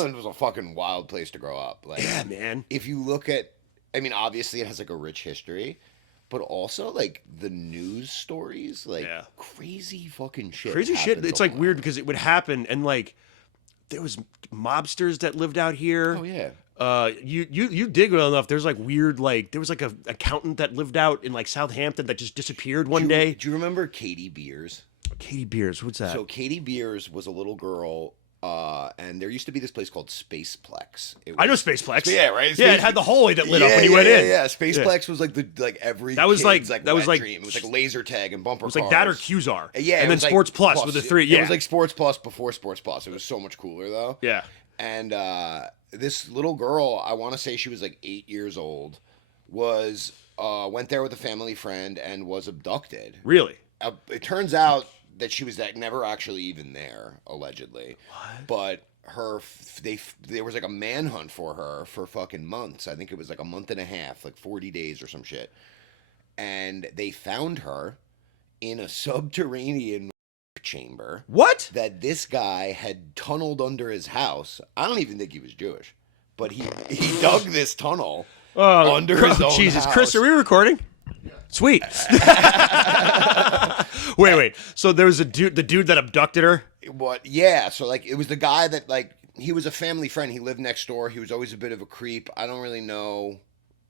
Island was a fucking wild place to grow up. Like, yeah, man. if you look at, I mean, obviously it has like a rich history, but also like the news stories, like crazy fucking shit. Crazy shit. It's like weird because it would happen, and like there was mobsters that lived out here. Oh yeah. You dig well enough. There's like weird, like there was like a accountant that lived out in like Southampton that just disappeared one day. Do you remember Katie Beers? Katie Beers, what's that? So Katie Beers was a little girl, and there used to be this place called Spaceplex. I know Spaceplex. Yeah, right. Yeah, it had the hallway that lit up when you went in. Yeah, Spaceplex was like every that was kid's, like that was like dream. It was like laser tag and bumper. It was like that or Qzar. Yeah, and then Sports Plus with the 3. Yeah, it was like Sports Plus before Sports Plus. It was so much cooler though. Yeah, and this little girl, I want to say she was like 8 years old, was went there with a family friend and was abducted. Really? It turns out that she was never actually even there, allegedly. What? But there was like a manhunt for her for fucking months. I think it was like a month and a half, like 40 days or some shit. And they found her in a subterranean chamber. What? That this guy had tunneled under his house. I don't even think he was Jewish, but he dug this tunnel under his own Jesus, house. Chris, are we recording? Yeah. Sweet. Wait. So there was the dude that abducted her? What? Yeah. So like, it was the guy that like, he was a family friend. He lived next door. He was always a bit of a creep. I don't really know.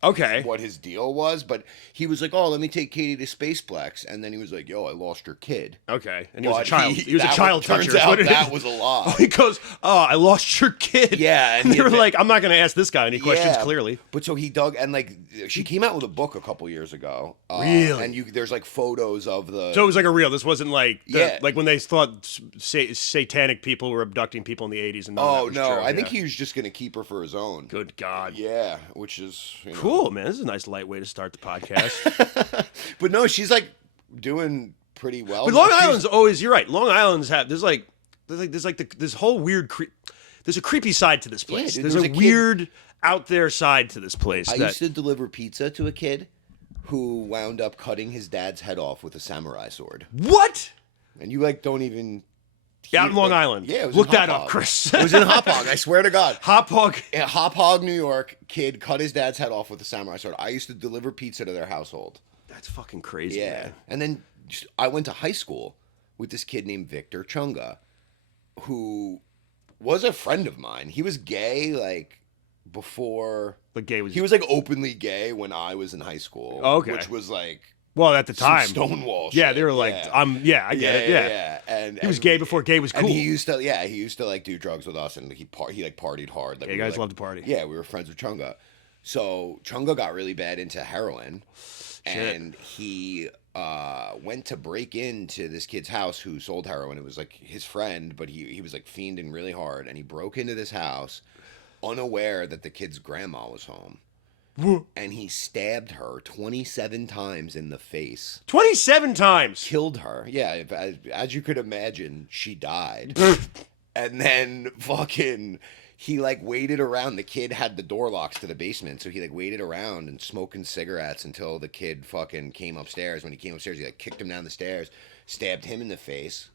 Okay. What his deal was, but he was like, "Oh, let me take Katie to Spaceplex," and then he was like, "Yo, I lost your kid." Okay, and he was a child. He was a child toucher. Turns out that was a lie. Oh, he goes, "Oh, I lost your kid." Yeah, and they were like, "I'm not going to ask this guy any questions." Clearly, but so he dug, and like she came out with a book a couple years ago. Really? And there's like photos of the. So it was like a real. This wasn't like like when they thought satanic people were abducting people in the 80s. And no, true. I think he was just going to keep her for his own. Good God. Yeah, which is cool, man. This is a nice light way to start the podcast. But no, she's like doing pretty well. But Long Island's always, you're right. Long Island's there's this whole weird there's a creepy side to this place. Yeah, dude, there's a weird out there side to this place. I used to deliver pizza to a kid who wound up cutting his dad's head off with a samurai sword. What? And you like don't even. Yeah, out in Long Island. Yeah, it was look in that Hop up, Hog. Chris. It was in Hop Hog. I swear to God. Hop Hog. In Hop Hog, New York. Kid cut his dad's head off with a samurai sword. I used to deliver pizza to their household. That's fucking crazy. Yeah, man. And then I went to high school with this kid named Victor Chunga, who was a friend of mine. He was gay, like before. But gay was. He was like openly gay when I was in high school. Okay. Which was like. Well, at the time, Stonewall. Yeah, shit. they were like, I get it. Yeah. And he was gay before gay was cool. And he used to like do drugs with us, and he like partied hard. Like, you guys love to party. Yeah, we were friends with Chunga. So Chunga got really bad into heroin, and he went to break into this kid's house who sold heroin. It was like his friend, but he was like fiending really hard, and he broke into this house, unaware that the kid's grandma was home. And he stabbed her 27 times in the face. 27 times? Killed her. Yeah, as you could imagine, she died. And then fucking, he like waited around. The kid had the door locks to the basement, so he like waited around and smoking cigarettes until the kid fucking came upstairs. When he came upstairs, he like kicked him down the stairs, stabbed him in the face,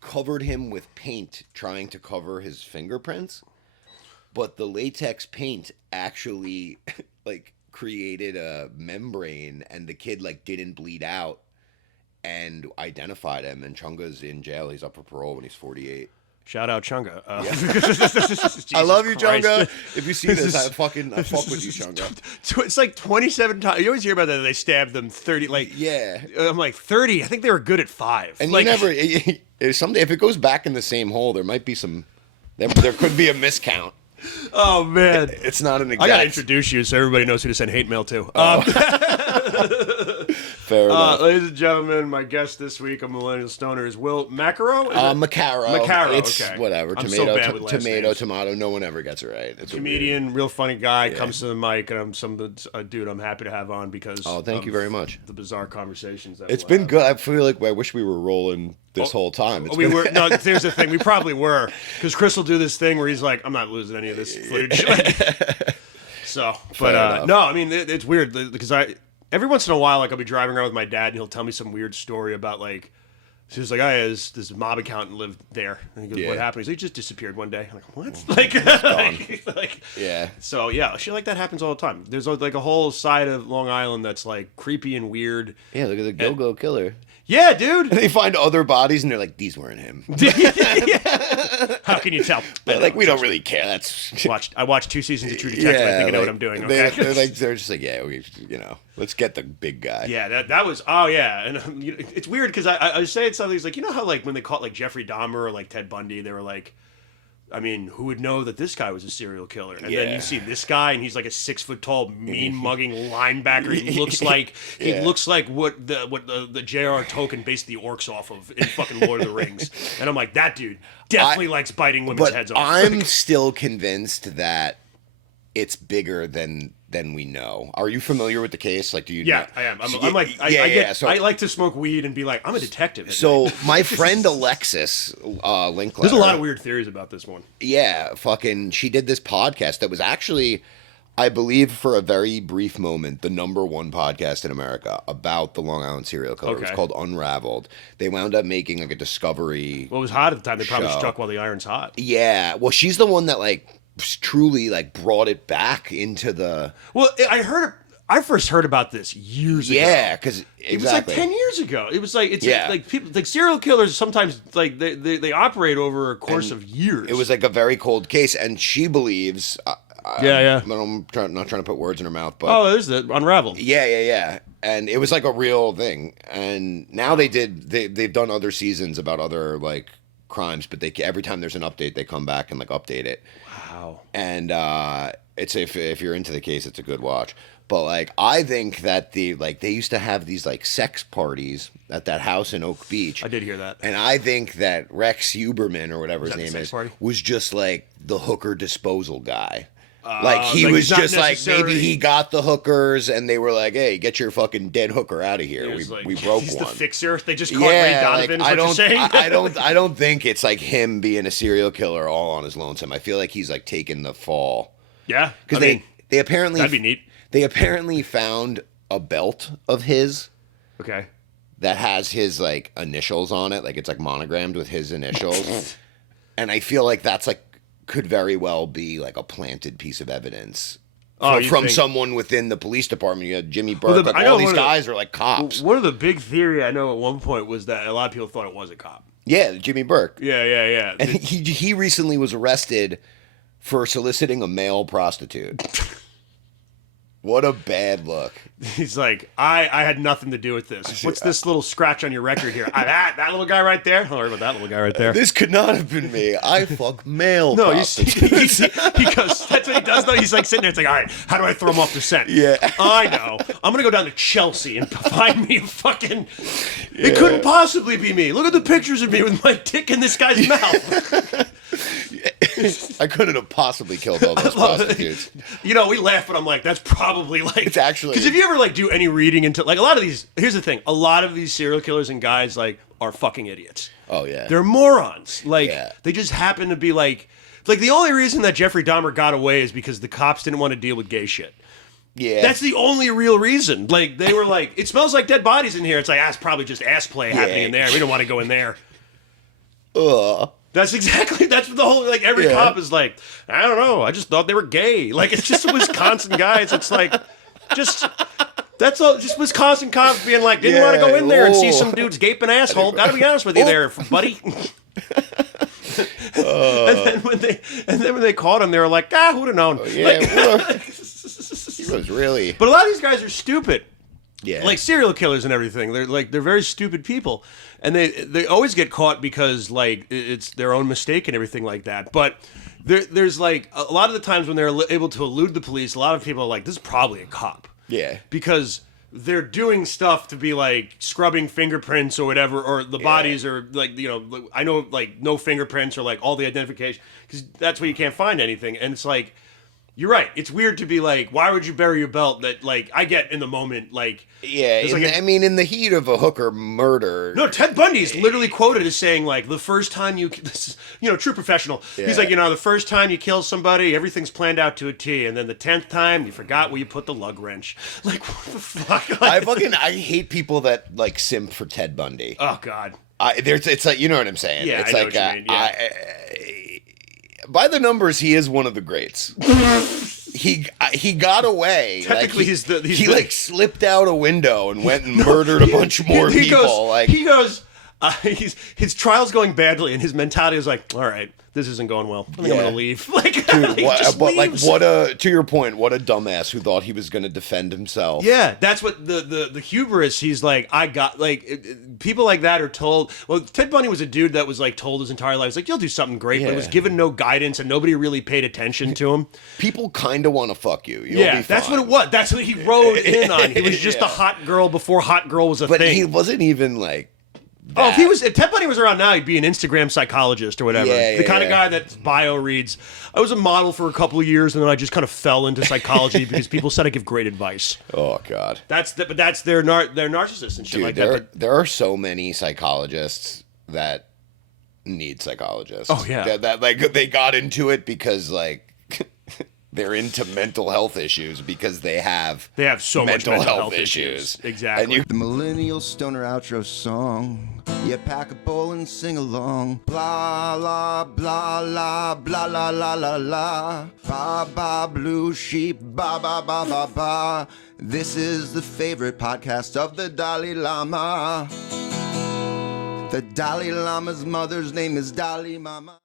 covered him with paint, trying to cover his fingerprints. But the latex paint actually like created a membrane, and the kid like didn't bleed out, and identified him. And Chunga's in jail. He's up for parole when he's 48. Shout out Chunga. I love you, Chunga. If you see this, I fuck with you, Chunga. It's like 27 times. You always hear about that. They stabbed them 30. Like I'm like 30. I think they were good at 5. And like, you never. Someday, if it goes back in the same hole, there might be some. There could be a miscount. Oh man, it's not an exact. I gotta introduce you so everybody knows who to send hate mail to. Fair enough. Ladies and gentlemen, my guest this week on Millennial Stoner is Will Maccaro. Maccaro. Maccaro. It's okay. whatever. I'm Tomato, so bad with last names. Tomato. No one ever gets it right. It's comedian, real funny guy. Comes to the mic, and I'm a dude I'm happy to have on because. Oh, thank you very much. The bizarre conversations. It's been good. I feel like I wish we were rolling this whole time. We were. No, here's the thing. We probably were, because Chris will do this thing where he's like, "I'm not losing any of this footage." So, but no, I mean it's weird because every once in a while, like I'll be driving around with my dad, and he'll tell me some weird story about like She was like, "Oh, yeah, this mob accountant lived there." And he goes, Yeah. "What happened?" He's like, "He just disappeared one day." I'm like, "What?" Like, Yeah. So yeah, shit like that happens all the time. There's like a whole side of Long Island that's like creepy and weird. Yeah, look at the Go-Go Killer. Yeah, dude. They find other bodies and they're like, these weren't him. How can you tell? But like, we don't really care. That's I watched 2 seasons of True Detective. I think I know what I'm doing. Okay. They're just like, yeah, let's get the big guy. Yeah, that was and it's weird because I was saying something. It's like, you know how like when they caught like Jeffrey Dahmer or like Ted Bundy, they were like, I mean, who would know that this guy was a serial killer? And then you see this guy, and he's like a 6 foot tall, mean mugging linebacker. He looks like what the J.R. Tolkien based the orcs off of in fucking Lord of the Rings. And I'm like, that dude definitely likes biting women's heads off. I'm still convinced that it's bigger than we know. Are you familiar with the case? Like, do you? Yeah, know? I am. I'm like, I like to smoke weed and be like, I'm a detective. So my friend Alexis Linkletter. There's a lot of weird theories about this one. Yeah, she did this podcast that was actually, I believe, for a very brief moment, the #1 podcast in America about the Long Island serial killer. Okay. It was called Unraveled. They wound up making like a Discovery. Well, it was hot at the time. They probably struck while the iron's hot. Yeah. Well, she's the one that like truly like brought it back into the. Well, I first heard about this years ago. Yeah, because it was like 10 years ago. It was like like people like serial killers sometimes like they operate over a course of years. It was like a very cold case, and she believes. Yeah. I'm not trying to put words in her mouth, but there's the Unraveled. Yeah. And it was like a real thing. And now they've done other seasons about other like crimes, but every time there's an update, they come back and like update it. Wow. And it's if you're into the case, it's a good watch. But like I think that they used to have these like sex parties at that house in Oak Beach. I did hear that. And I think that Rex Huberman or whatever his name is was just like the hooker disposal guy. Like he was just like maybe he got the hookers and they were like, "Hey, get your fucking dead hooker out of here. We broke he's one." The fixer. They just caught Ray Donovan. Like, is what you're saying? I don't think it's like him being a serial killer all on his lonesome. I feel like he's like taking the fall. Yeah, because they apparently that'd be neat. They apparently found a belt of his. Okay. That has his like initials on it, like it's like monogrammed with his initials, and I feel like that's like. Could very well be like a planted piece of evidence from someone within the police department. You had Jimmy Burke. All these guys are like cops. One of the big theory I know at one point was that a lot of people thought it was a cop. Yeah, Jimmy Burke. Yeah. And he recently was arrested for soliciting a male prostitute. What a bad look. He's like, I had nothing to do with this. What's this little scratch on your record here? That little guy right there? Don't worry about that little guy right there. This could not have been me. I fuck male prostitutes. You see, because that's what he does, though. He's like sitting there. It's like, all right, how do I throw him off the scent? Yeah. I know. I'm going to go down to Chelsea and find me a fucking... Yeah. It couldn't possibly be me. Look at the pictures of me with my dick in this guy's mouth. I couldn't have possibly killed all those prostitutes. You know, we laugh, but I'm like, that's probably like... It's actually... Because if you ever like do any reading into... Like a lot of these... Here's the thing. A lot of these serial killers and guys like are fucking idiots. Oh, yeah. They're morons. Like, they just happen to be like... Like, the only reason that Jeffrey Dahmer got away is because the cops didn't want to deal with gay shit. Yeah. That's the only real reason. Like, they were like, it smells like dead bodies in here. It's like, it's probably just ass play happening in there. We don't want to go in there. That's what the whole, like, every cop is like, I don't know, I just thought they were gay. Like, it's just Wisconsin guys. It's like, that's all, just Wisconsin cops being like, didn't want to go in there and see some dude's gaping asshole. Gotta be honest with you there, buddy. And then when they caught him, they were like, who'd have known? He was really. But a lot of these guys are stupid. Yeah. Like serial killers and everything. They're very stupid people. And they always get caught because like it's their own mistake and everything like that. But there's like a lot of the times when they're able to elude the police, a lot of people are like, this is probably a cop. Yeah. Because they're doing stuff to be like scrubbing fingerprints or whatever, or the bodies are like, you know, I know like no fingerprints or like all the identification, because that's where you can't find anything. And it's like, you're right. It's weird to be like, why would you bury your belt? That like I get in the moment, like I mean, in the heat of a hooker murder. No, Ted Bundy is literally quoted as saying like, the first time this is, you know, true professional. Yeah. He's like, you know, the first time you kill somebody, everything's planned out to a T, and then the 10th time you forgot where you put the lug wrench. Like, what the fuck? I hate people that like simp for Ted Bundy. Oh God. It's like, you know what I'm saying? Yeah, it's I know like what you mean, yeah. by the numbers, he is one of the greats. He got away. Technically, he like slipped out a window and went and murdered a bunch more people. His trial's going badly, and his mentality is like, all right, this isn't going well. I think I'm gonna leave. Like, dude, leaves. To your point, what a dumbass who thought he was gonna defend himself. Yeah, that's what the hubris. He's like, people like that are told. Well, Ted Bundy was a dude that was like told his entire life, like, you'll do something great, but was given no guidance, and nobody really paid attention to him. People kind of want to fuck you. You'll be that's fine. what it was. That's what he rode in on. He was just a hot girl before hot girl was a thing. But he wasn't even like. That. If Ted Bundy was around now, he'd be an Instagram psychologist or whatever. The kind of guy that bio reads, I was a model for a couple of years, and then I just kind of fell into psychology because people said I give great advice. Oh God, but that's their narcissists and shit. Dude, like that. There are so many psychologists that need psychologists. Oh yeah, that like they got into it because like. They're into mental health issues because they have so much mental health issues. Exactly. And the Millennial Stoner outro song. You pack a bowl and sing along. Blah, la, blah, la, blah, la, la, la, la. Ba, ba, blue sheep, ba, ba, ba, ba, ba. This is the favorite podcast of the Dalai Lama. The Dalai Lama's mother's name is Dalai Mama.